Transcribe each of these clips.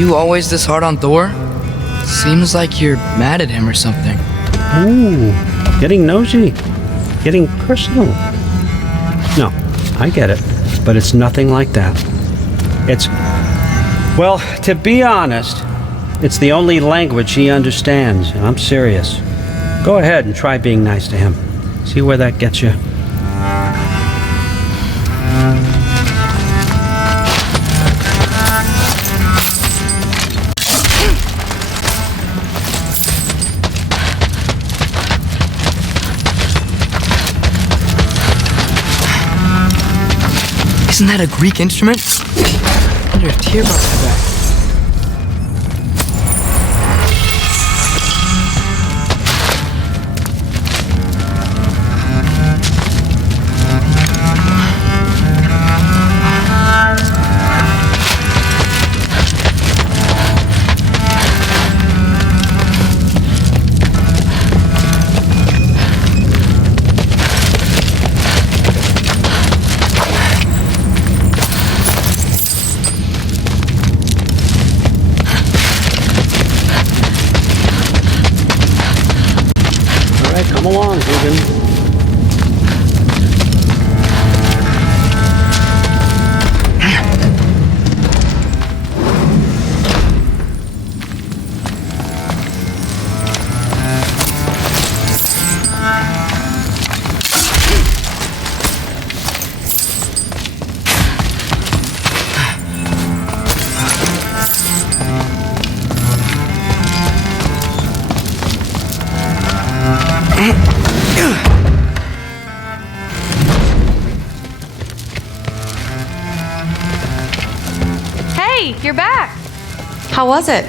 you always this hard on Thor? Seems like you're mad at him or something. Ooh, getting nosy. Getting personal. No, I get it. But it's nothing like that. Well, to be honest, it's the only language he understands, and I'm serious. Go ahead and try being nice to him. See where that gets you. Isn't that a Greek instrument? I wonder if teardrops are back. Come along, Ruben. Hey, you're back! How was it?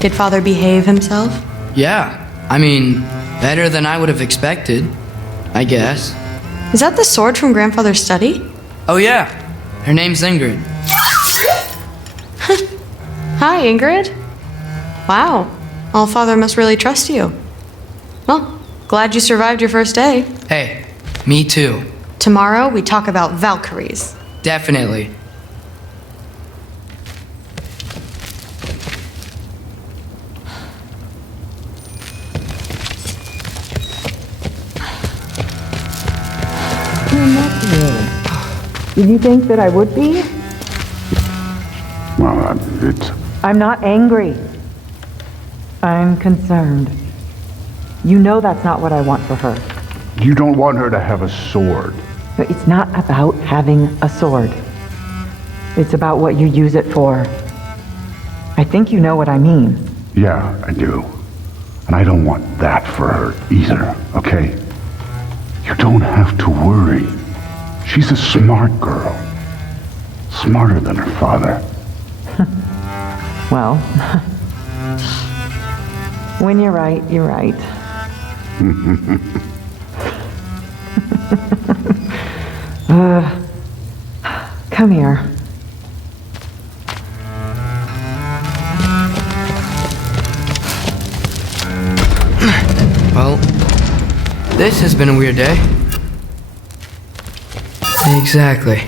Did Father behave himself? Yeah, I mean, better than I would have expected, I guess. Is that the sword from Grandfather's study? Oh yeah, her name's Ingrid. Hi, Ingrid. Wow, Allfather must really trust you. Well, glad you survived your first day. Hey, me too. Tomorrow we talk about Valkyries. Definitely. Did you think that I would be? Well, I'm not angry. I'm concerned. You know that's not what I want for her. you don't want her to have a sword. But it's not about having a sword. It's about what you use it for. I think you know what I mean. Yeah, I do. And I don't want that for her either, okay? You don't have to worry. She's a smart girl. Smarter than her father. Well, when you're right, you're right. Come here. Well, this has been a weird day. Exactly.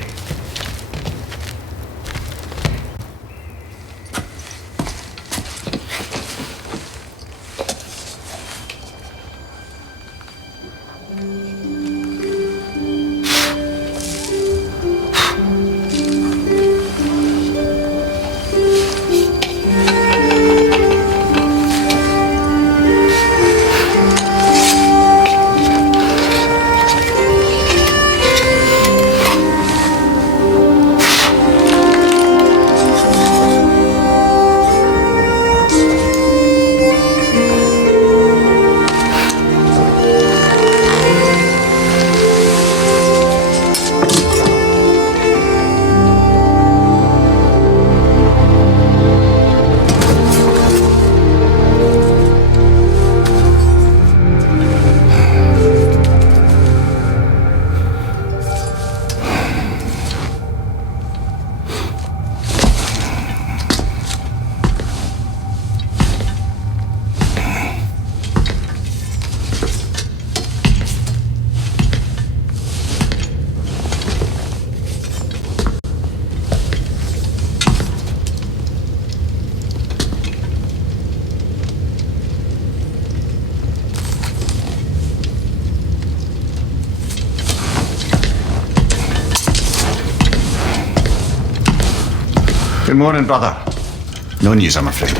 Good morning, brother. No news, I'm afraid.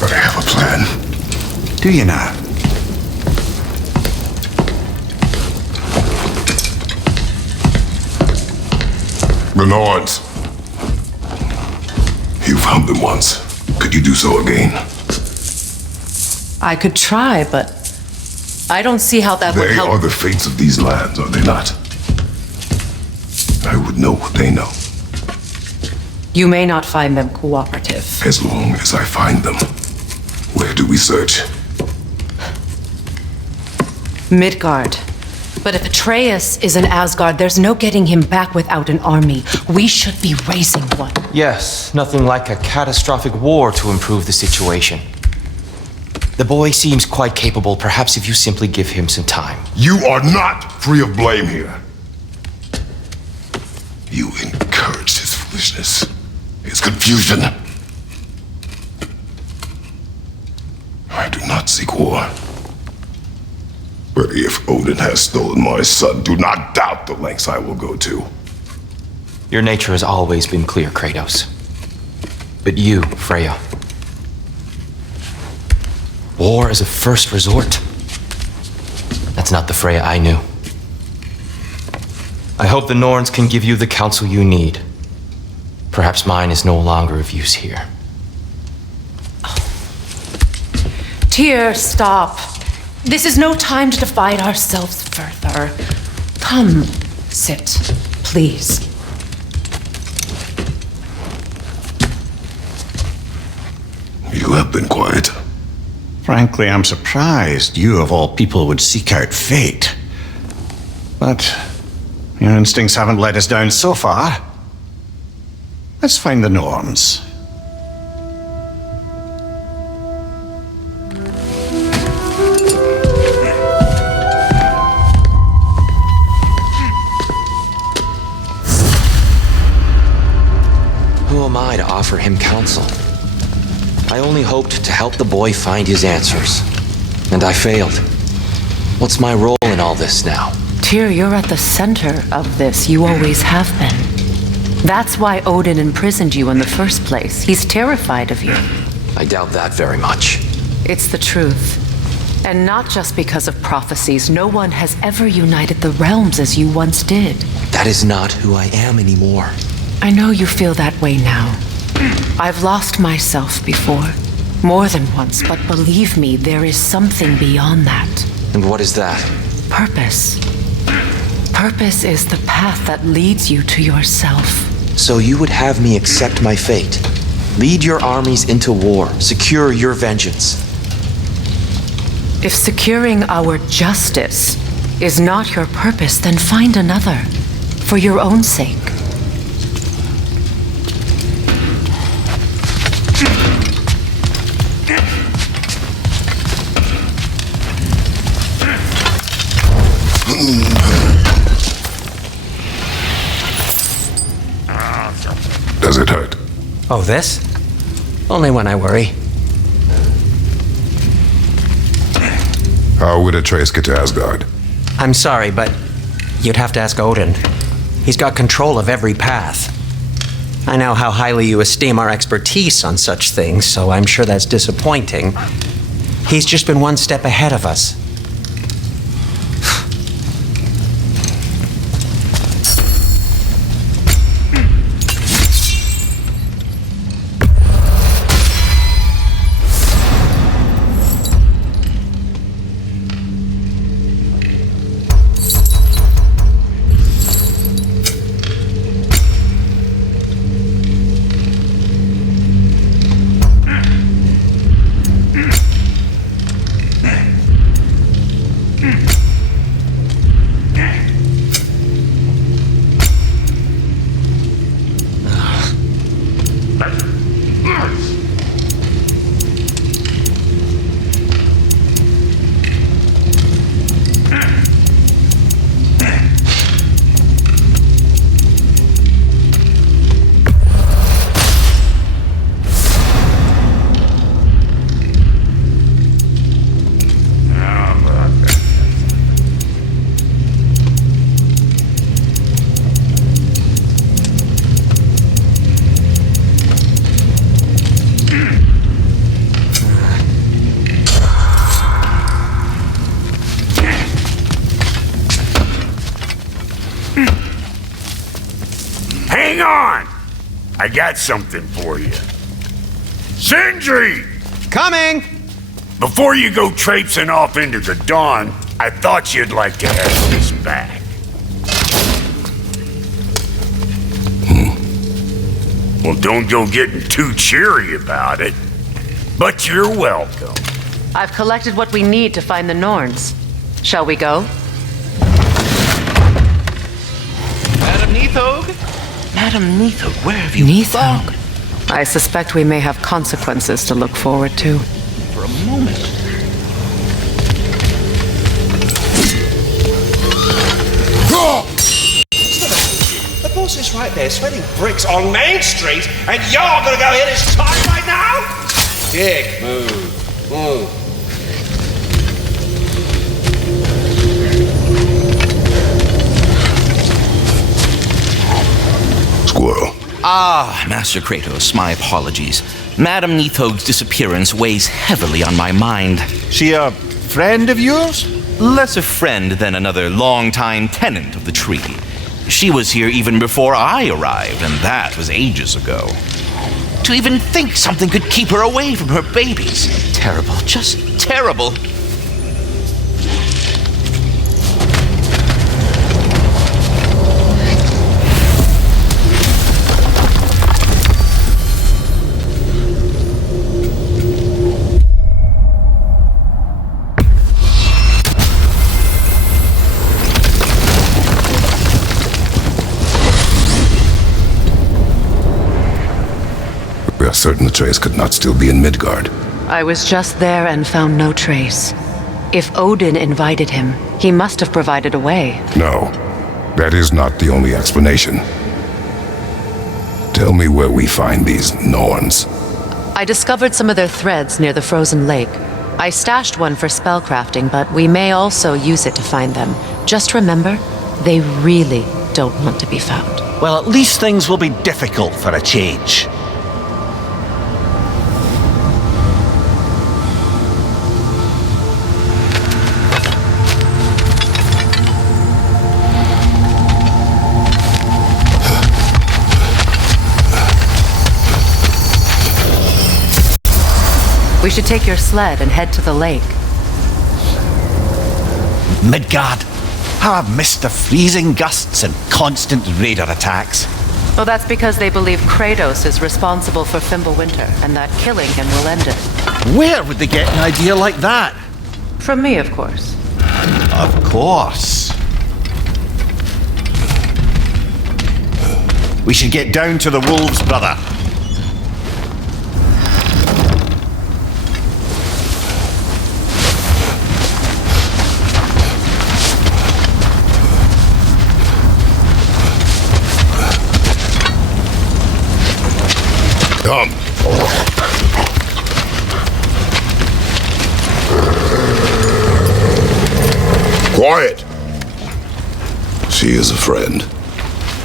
But I have a plan. Do you now? The Norns. You found them once. Could you do so again? I could try, but I don't see how that would They help. are the fates of these lands, are they not? I would know what they know, You may not find them cooperative. as long as I find them. Where do we search? Midgard. But if Atreus is in Asgard, there's no getting him back without an army. We should be raising one. Yes, nothing like a catastrophic war to improve the situation. The boy seems quite capable, perhaps if you simply give him some time. You are not free of blame here. You encouraged his foolishness, his confusion. I do not seek war. But if Odin has stolen my son, do not doubt the lengths I will go to. Your nature has always been clear, Kratos. But you, Freya. War is a first resort. That's not the Freya I knew. I hope the Norns can give you the counsel you need. Perhaps mine is no longer of use here. Tyr, stop. This is no time to divide ourselves further. Come, sit, please. You have been quiet. Frankly, I'm surprised you, of all people, would seek out fate. But your instincts haven't let us down so far. Let's find the Norns. Who am I to offer him counsel? I only hoped to help the boy find his answers. And I failed. What's my role in all this now? Tyr, you're at the center of this. You always have been. That's why Odin imprisoned you in the first place. He's terrified of you. I doubt that very much. It's the truth. And not just because of prophecies. No one has ever united the realms as you once did. That is not who I am anymore. I know you feel that way now. I've lost myself before. More than once, but believe me, there is something beyond that. And what is that? Purpose. Purpose is the path that leads you to yourself. So you would have me accept my fate? Lead your armies into war, secure your vengeance. If securing our justice is not your purpose, then find another. For your own sake. Does it hurt? Oh, this? Only when I worry. How would Atreus get to Asgard? I'm sorry, but you'd have to ask Odin. He's got control of every path. I know how highly you esteem our expertise on such things, so I'm sure that's disappointing. He's just been one step ahead of us. I got something for you. Sindri! Coming! Before you go traipsing off into the dawn, I thought you'd like to have this back. Well, don't go getting too cheery about it, but you're welcome. I've collected what we need to find the Norns. Shall we go? Madam Neathog? Madam Neathog, where have you Neathog? I suspect we may have consequences to look forward to. For a moment. The boss is right there, sweating bricks on Main Street, and you're gonna go hit his time right now? Dick, move. Squirrel. Ah, Master Kratos, my apologies. Madam Neathog's disappearance weighs heavily on my mind. She a friend of yours? Less a friend than another long-time tenant of the tree. She was here even before I arrived, and that was ages ago. To even think something could keep her away from her babies. Terrible, just terrible. We are certain the trace could not still be in Midgard. I was just there and found no trace. If Odin invited him, he must have provided a way. No, that is not the only explanation. Tell me where we find these Norns. I discovered some of their threads near the frozen lake. I stashed one for spellcrafting, but we may also use it to find them. Just remember, they really don't want to be found. Well, at least things will be difficult for a change. We should take your sled and head to the lake. Midgard. How I've missed the freezing gusts and constant raider attacks. Well, that's because they believe Kratos is responsible for Fimbulwinter, and that killing him will end it. Where would they get an idea like that? From me, of course. Of course. We should get down to the wolves, brother. Come. Quiet. She is a friend.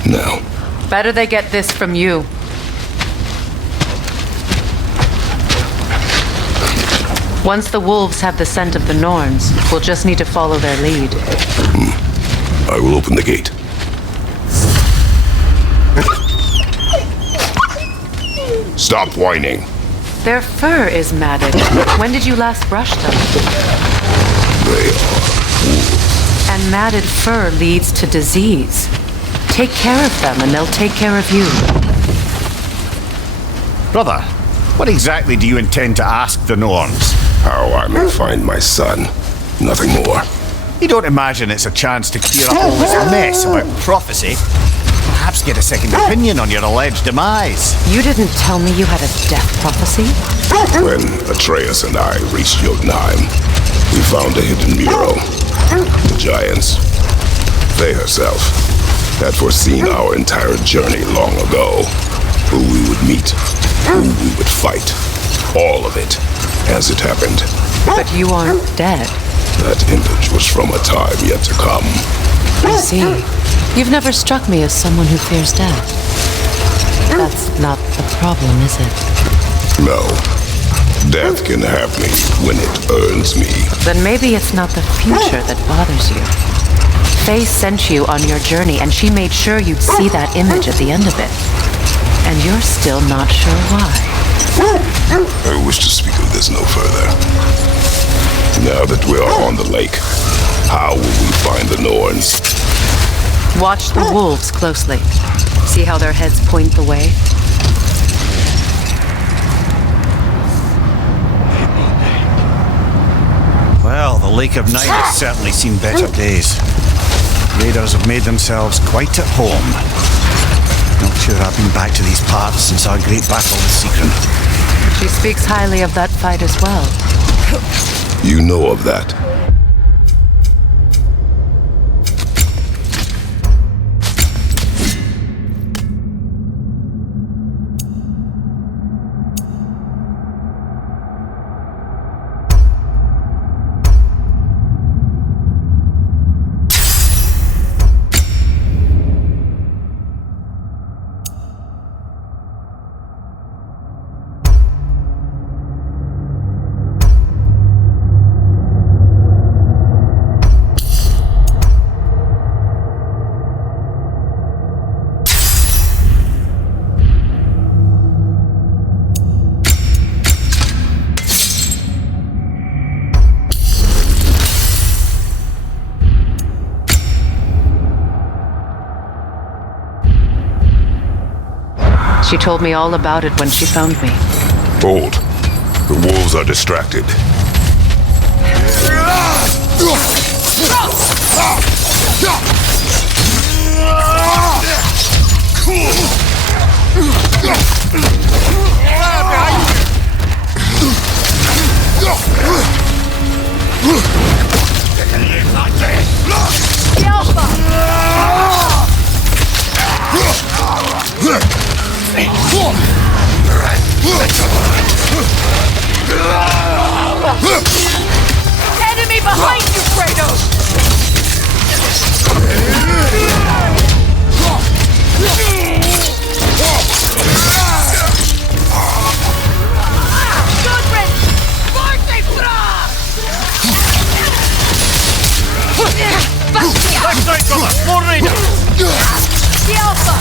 Now. Better they get this from you. Once the wolves have the scent of the Norns, we'll just need to follow their lead. I will open the gate. Stop whining. Their fur is matted. When did you last brush them? They are. And matted fur leads to disease. Take care of them and they'll take care of you. Brother, what exactly do you intend to ask the Norns? How I may find my son. Nothing more. You don't imagine it's a chance to clear up all this mess about prophecy? Perhaps get a second opinion on your alleged demise. You didn't tell me you had a death prophecy? When Atreus and I reached Jotunheim, we found a hidden mural. The giants, Faye herself, had foreseen our entire journey long ago. Who we would meet, who we would fight. All of it, as it happened. But you aren't dead. That image was from a time yet to come. I see. You've never struck me as someone who fears death. That's not the problem, is it? No. Death can have me when it earns me. Then maybe it's not the future that bothers you. Faye sent you on your journey, and she made sure you'd see that image at the end of it. And you're still not sure why. I wish to speak of this no further. Now that we are on the lake, how will we find the Norns? Watch the wolves closely. See how their heads point the way? Well, the Lake of Night has certainly seen better days. Raiders have made themselves quite at home. Not sure I've been back to these parts since our great battle with Secret. She speaks highly of that fight as well. You know of that. She told me all about it when she found me. Hold. The wolves are distracted. Enemy behind you, Kratos! Left side cover! More raiders! The Alpha!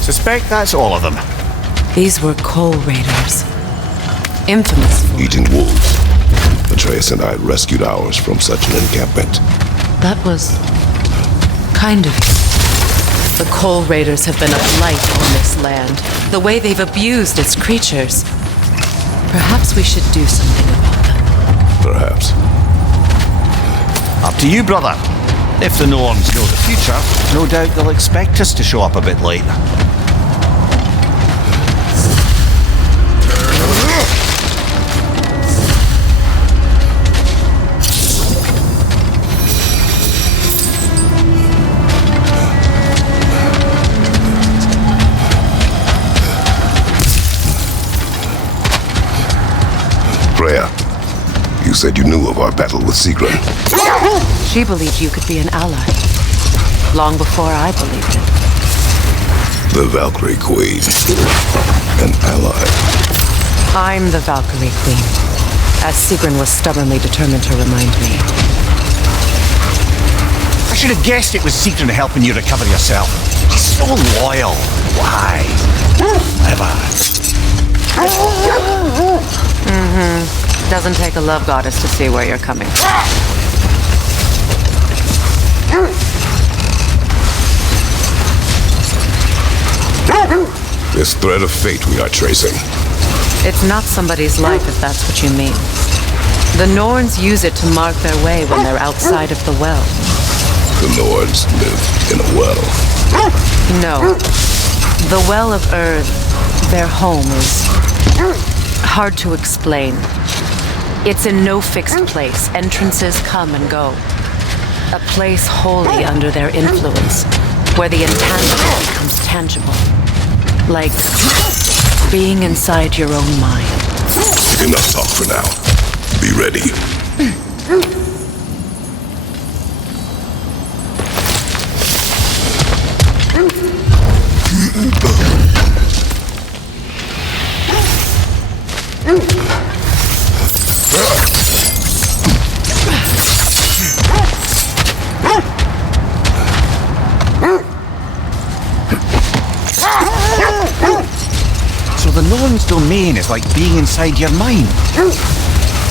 Suspect that's all of them. These were coal raiders. Infamous for Eating wolves. Atreus and I rescued ours from such an encampment. That was kind of. The coal raiders have been a blight on this land. The way they've abused its creatures. Perhaps we should do something about them. Perhaps. Up to you, brother. If the Norns know the future, no doubt they'll expect us to show up a bit late. Freya, you said you knew of our battle with Sigrun. She believed you could be an ally. Long before I believed it. The Valkyrie Queen. An ally. I'm the Valkyrie Queen, as Sigrun was stubbornly determined to remind me. I should have guessed it was Secret helping you recover yourself. She's so loyal. Why? Never. Doesn't take a love goddess to see where you're coming from. This thread of fate we are tracing. It's not somebody's life if that's what you mean. The Norns use it to mark their way when they're outside of the well. The Nords live in a well. No. The Well of Earth, their home, is hard to explain. It's in no fixed place. Entrances come and go. A place wholly under their influence. where the intangible becomes tangible. Like being inside your own mind. Enough talk for now. Be ready. So the Norn's domain is like being inside your mind.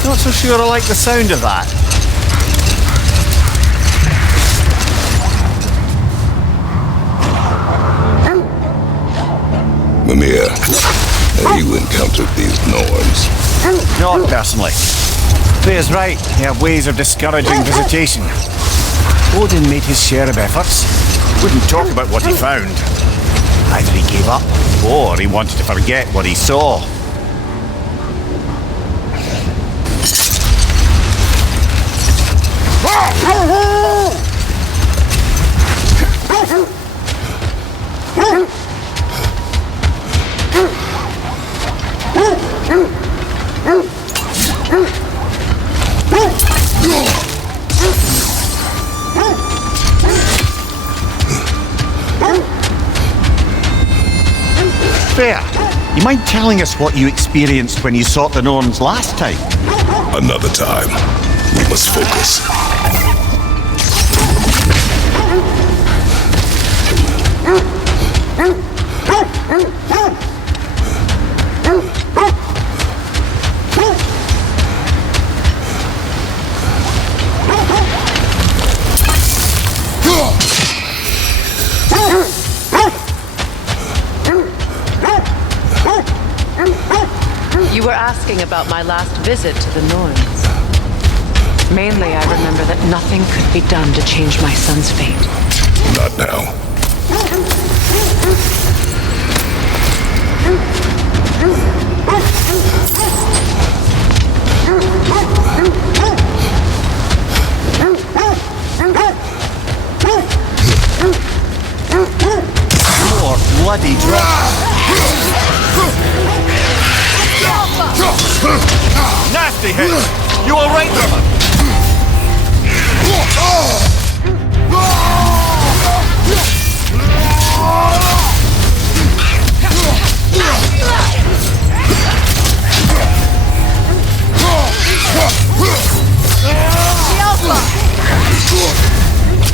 Not so sure I like the sound of that. Mimir, have you encountered these Norns? Not personally. Freya's right, they have ways of discouraging visitation. Odin made his share of efforts. Wouldn't talk about what he found. Either he gave up, or he wanted to forget what he saw. Freya, you mind telling us what you experienced when you sought the Norns last time? Another time. We must focus. You were asking about my last visit to the Norns. Mainly, I remember that nothing could be done to change my son's fate. Not now. More bloody drop. Nasty hit! You alright, brother?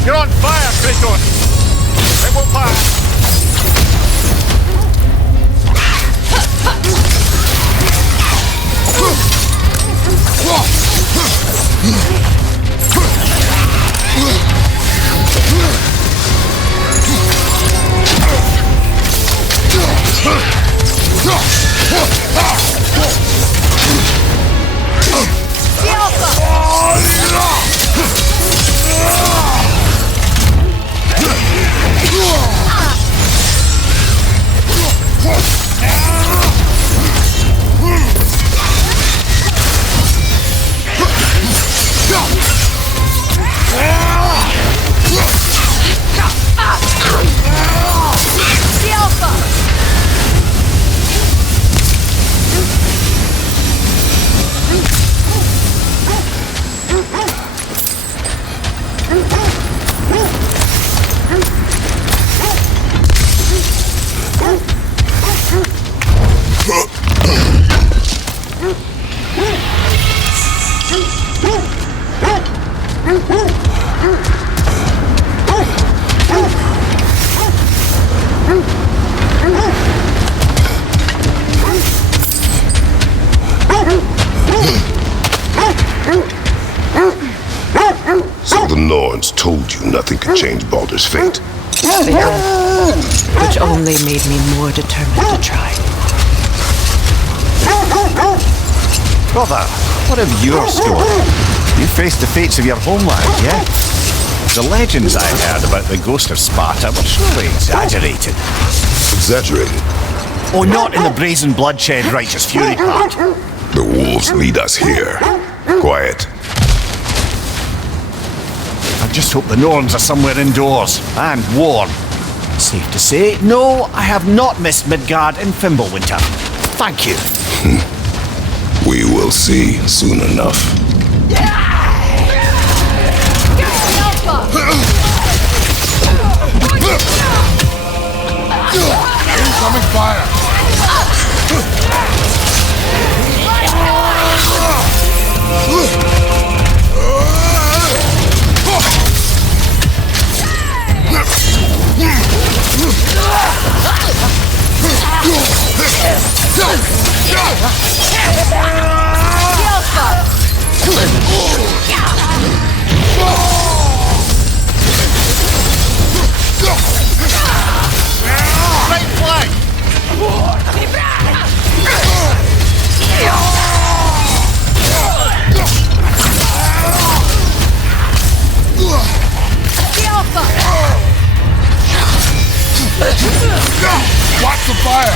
You're on fire, Kratos! It won't pass! So the Norns told you nothing could change Baldur's fate. They did, which only made me more determined to try. Brother, what of your story? You faced the fates of your homeland, yeah? The legends I heard about the ghost of Sparta were surely exaggerated. Exaggerated? Oh, not in the brazen bloodshed righteous fury part. The wolves lead us here. Quiet. I just hope the Norns are somewhere indoors, and warm. Safe to say, no, I have not missed Midgard and Fimbulwinter. Thank you. We will see soon enough. Incoming fire! Watch the fire!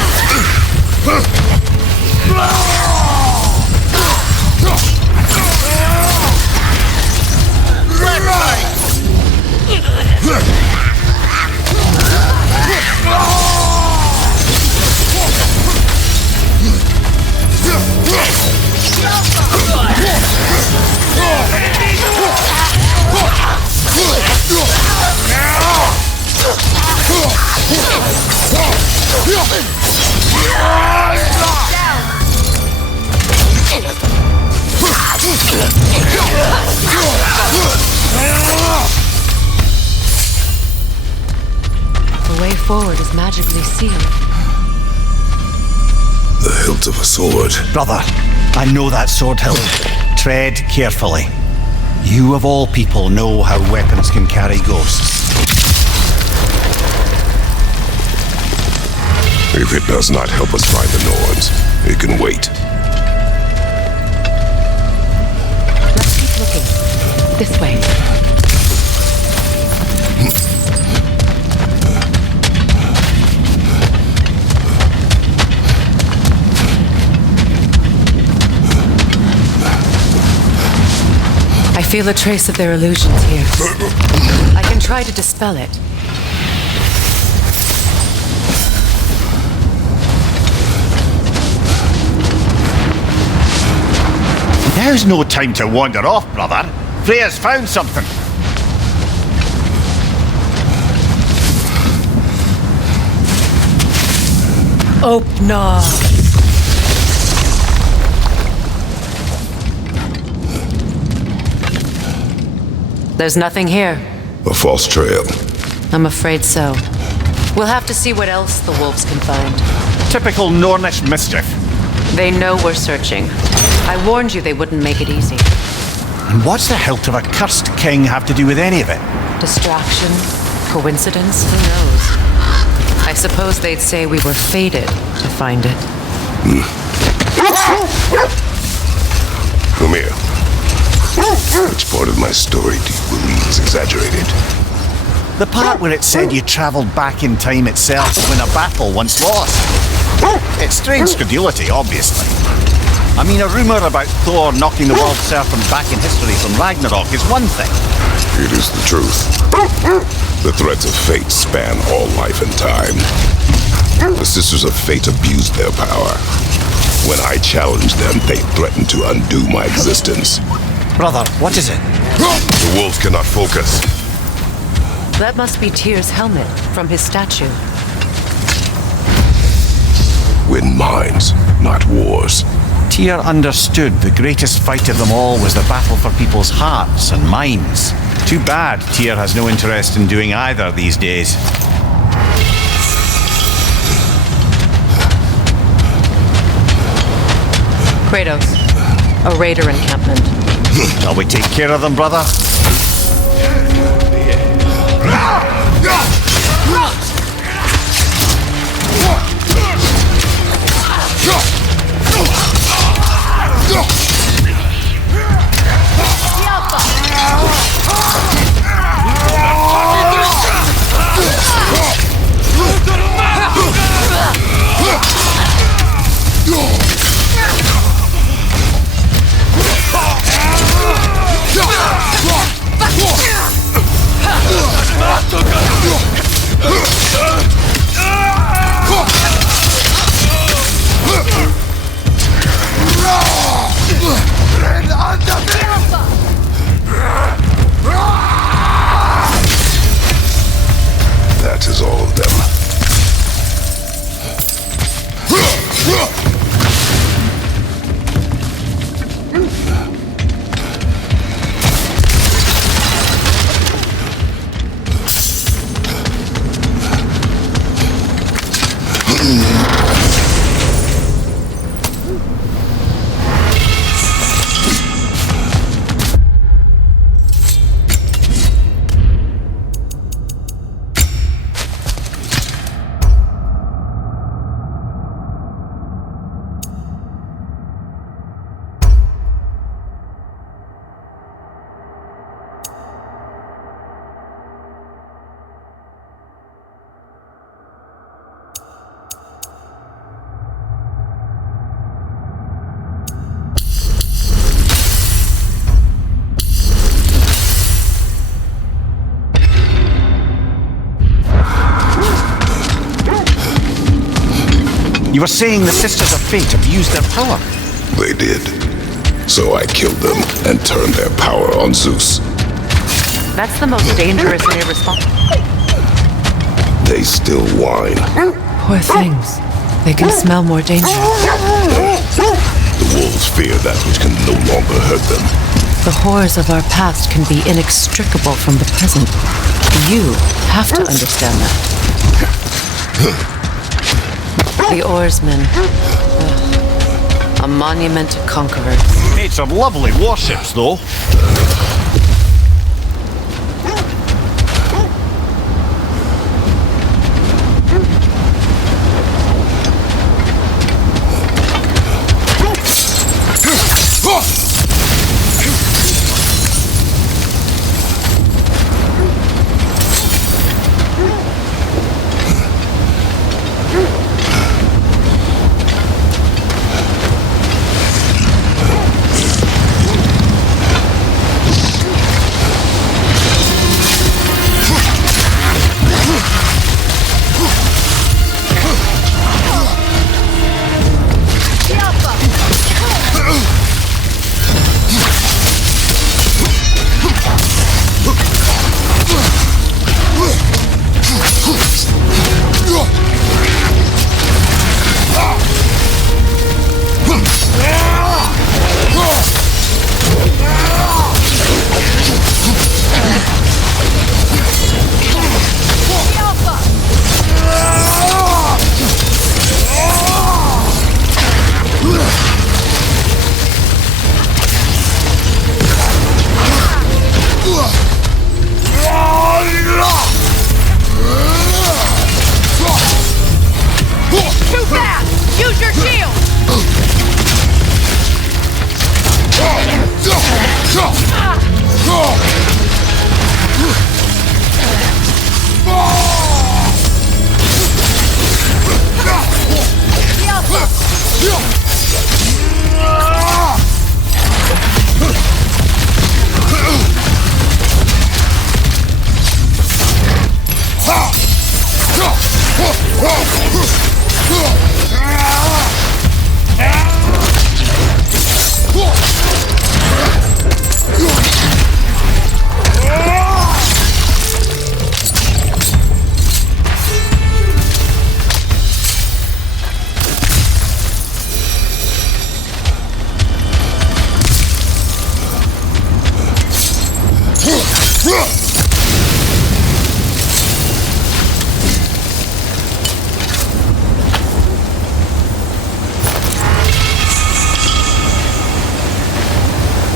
The way forward is magically sealed. The hilt of a sword. Brother, I know that sword hilt. Tread carefully. You of all people know how weapons can carry ghosts. If it does not help us find the Norns, it can wait. Let's keep looking. This way. I feel a trace of their illusions here. I can try to dispel it. Now's no time to wander off, brother. Freya's found something. Opna. There's nothing here. A false trail. I'm afraid so. We'll have to see what else the wolves can find. Typical Nornish mischief. They know we're searching. I warned you they wouldn't make it easy. And what's the hilt of a cursed king have to do with any of it? Distraction? Coincidence? Who knows? I suppose they'd say we were fated to find it. Come here. Which part of my story do you believe is exaggerated? The part where it said you travelled back in time itself to win a battle once lost. It's strange credulity, obviously. I mean, a rumour about Thor knocking the world serpent back in history from Ragnarok is one thing. It is the truth. The threads of fate span all life and time. The Sisters of Fate abused their power. When I challenged them, they threatened to undo my existence. Brother, what is it? The wolves cannot focus. That must be Tyr's helmet from his statue. Win minds, not wars. Tyr understood the greatest fight of them all was the battle for people's hearts and minds. Too bad Tyr has no interest in doing either these days. Kratos, a raider encampment. Shall we take care of them, brother? You were saying the Sisters of Fate abused their power. They did. So I killed them and turned their power on Zeus. That's the most dangerous and irresponsible. They still whine. Poor things. They can smell more danger. The wolves fear that which can no longer hurt them. The horrors of our past can be inextricable from the present. You have to understand that. The oarsmen. A monument to conquerors. Made some lovely warships, though.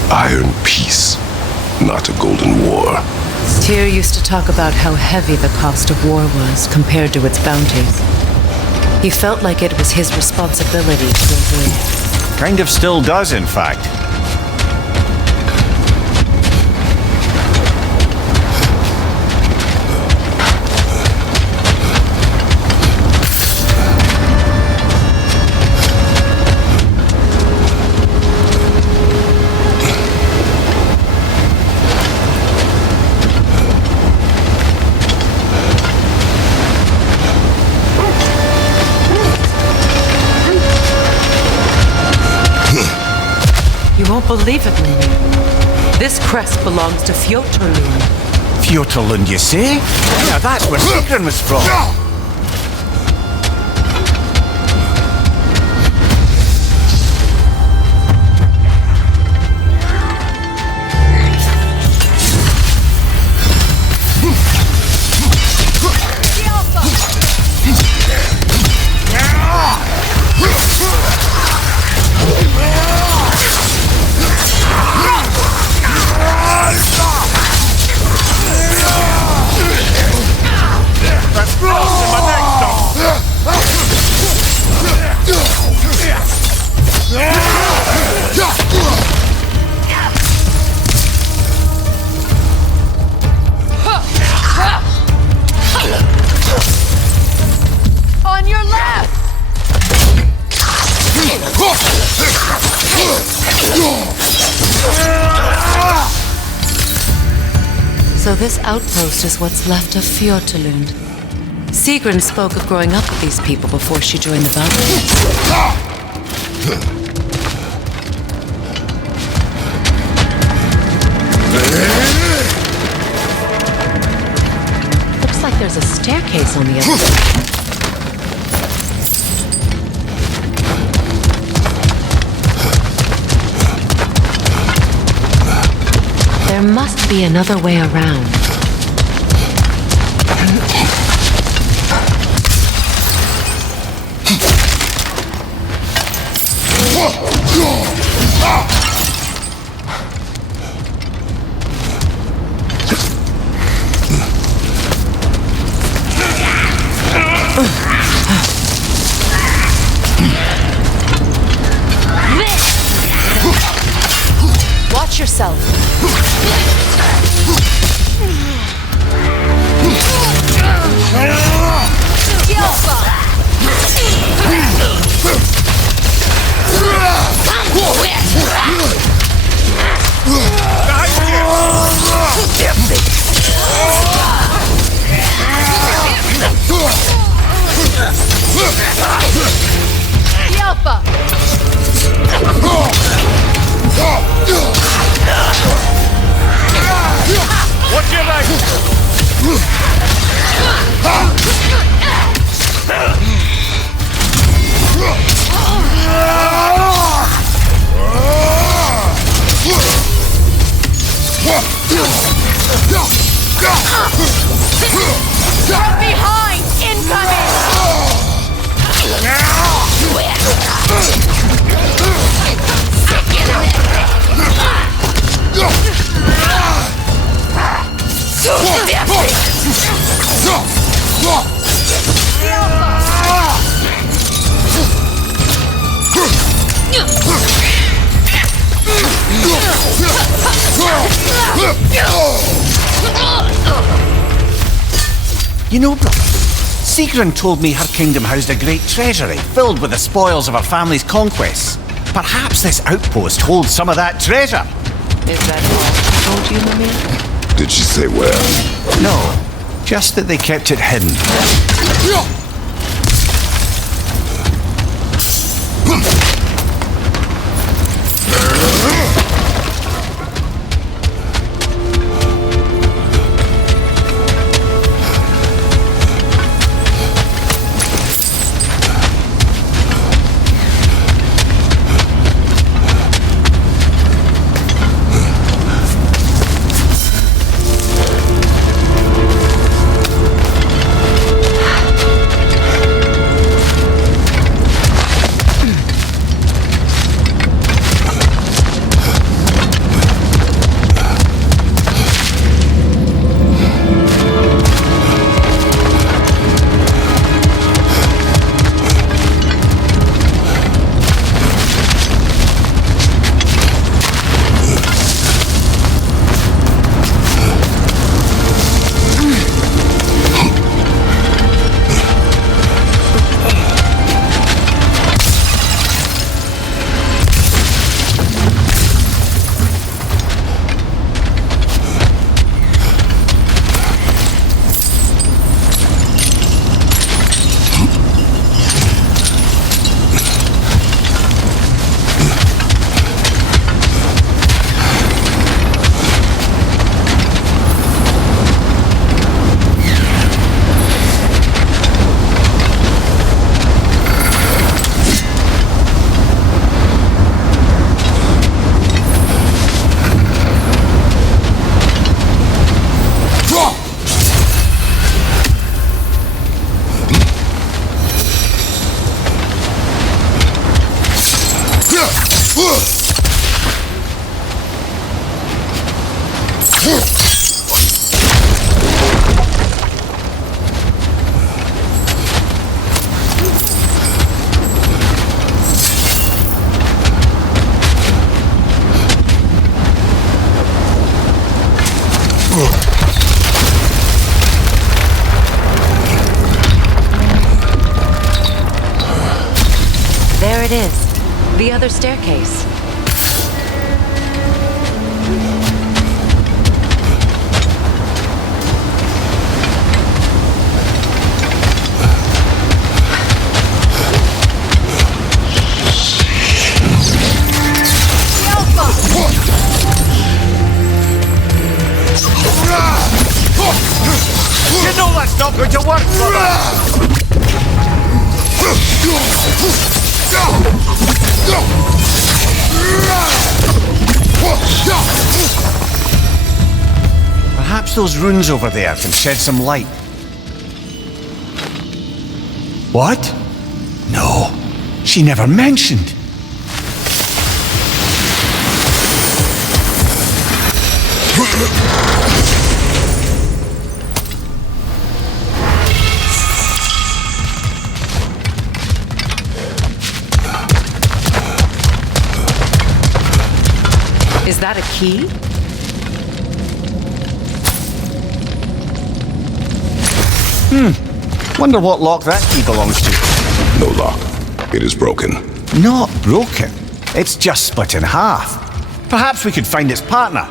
Iron peace, not a golden war. Tyr used to talk about how heavy the cost of war was compared to its bounties. He felt like it was his responsibility to obey. Kind of still does, in fact. You won't believe it, Lily. This crest belongs to Fjotorlund. Fjotorlund, you say? Yeah, that's where Sigrun was from. On your left! So this outpost is what's left of Fjotorlund. Sigrun spoke of growing up with these people before she joined the Valkyries. Looks like there's a staircase on the other side. There must be another way around. Watch yourself. What's your name? From behind! Incoming! You know, brother, Sigrun told me her kingdom housed a great treasury filled with the spoils of her family's conquests. Perhaps this outpost holds some of that treasure. Is that all she told you, Mimir? Did she say where? No, just that they kept it hidden. There it is. The other staircase. Perhaps those runes over there can shed some light. What? No, she never mentioned. Is that a key? Wonder what lock that key belongs to. No lock. It is broken. Not broken. It's just split in half. Perhaps we could find its partner